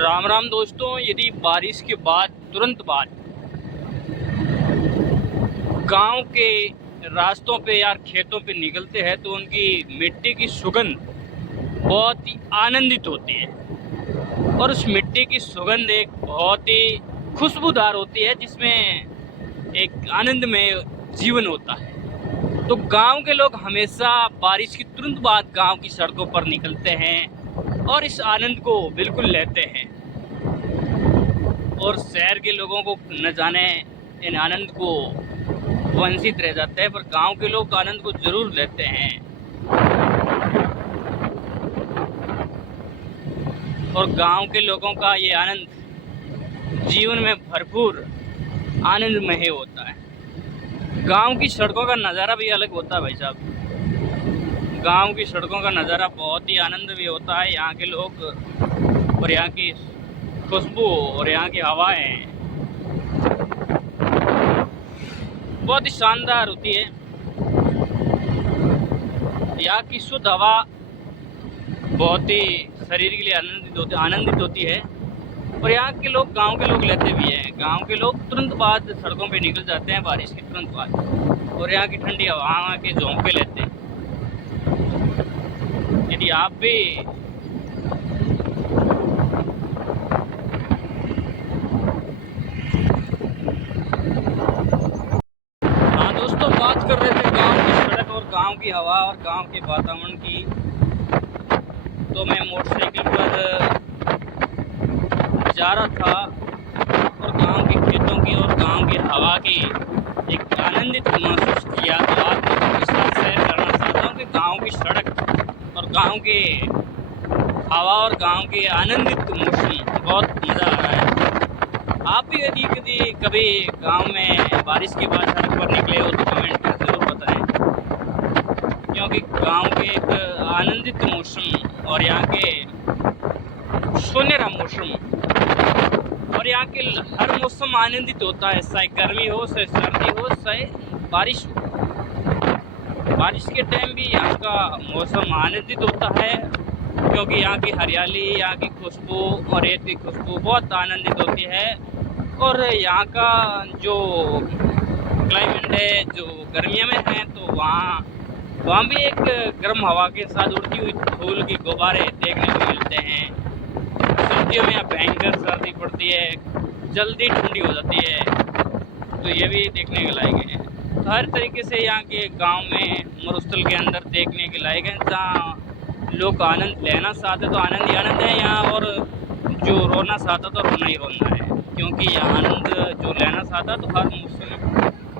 राम राम दोस्तों। यदि बारिश के बाद तुरंत बाद गांव के रास्तों पे या खेतों पे निकलते हैं तो उनकी मिट्टी की सुगंध बहुत ही आनंदित होती है। और उस मिट्टी की सुगंध एक बहुत ही खुशबूदार होती है जिसमें एक आनंदमय जीवन होता है। तो गांव के लोग हमेशा बारिश की तुरंत बाद गांव की सड़कों पर निकलते हैं और इस आनंद को बिल्कुल लेते हैं। और शहर के लोगों को न जाने इन आनंद को वंचित रह जाते हैं, पर गांव के लोग आनंद को जरूर लेते हैं। और गांव के लोगों का ये आनंद जीवन में भरपूर आनंदमय होता है। गांव की सड़कों का नज़ारा भी अलग होता है भाई साहब। गांव की सड़कों का नज़ारा बहुत ही आनंद भी होता है। यहाँ के लोग और यहाँ की खुशबू और यहाँ की हवाएं बहुत ही शानदार होती है। यहाँ की शुद्ध हवा बहुत ही शरीर के लिए आनंदित होती है। और यहाँ के लोग, गांव के लोग लेते भी हैं। गांव के लोग तुरंत बाद सड़कों पे निकल जाते हैं बारिश के तुरंत बाद, और यहाँ की ठंडी हवा के झोंके लेते हैं। यदि आप भी दोस्तों बात कर रहे थे गांव की सड़क और गांव की हवा और गांव के वातावरण की, तो मैं मोटरसाइकिल पर जा रहा था और गांव के खेतों की और गांव की हवा की एक आनंदित महसूस किया। तो आप लोगों के साथ शेयर करना चाहता हूँ कि गांव की सड़क और गांव के हवा और गांव के आनंदित मौसम बहुत मज़ा आ रहा है। आप भी यदि कभी गांव में बारिश के बाद सड़क पर निकले हो तो कमेंट में ज़रूर बताएं, क्योंकि गांव के एक आनंदित मौसम और यहाँ के सुनहरा मौसम और यहाँ के हर मौसम आनंदित होता है, चाहे गर्मी हो, चाहे सर्दी हो, चाहे बारिश हो। बारिश के टाइम भी यहाँ का मौसम आनंदित होता है, क्योंकि यहाँ की हरियाली, यहाँ की खुशबू और रेत की खुशबू बहुत आनंदित होती है। और यहाँ का जो क्लाइमेट है, जो गर्मियों में है, तो वहाँ भी एक गर्म हवा के साथ उड़ती हुई धूल की गुब्बारे देखने को मिलते हैं। सर्दियों में यहाँ भयंकर सर्दी पड़ती है, जल्दी ठंडी हो जाती है, तो ये भी देखने के लायक है। तो हर तरीके से यहाँ के गांव में मरुस्थल के अंदर देखने के लायक है। जहाँ लोग आनंद लेना चाहते तो आनंद ही आनंद है यहाँ, और जो रोना चाहता तो रोना ही रोना है, क्योंकि यहाँ आनंद जो लेना चाहता तो हर मौसम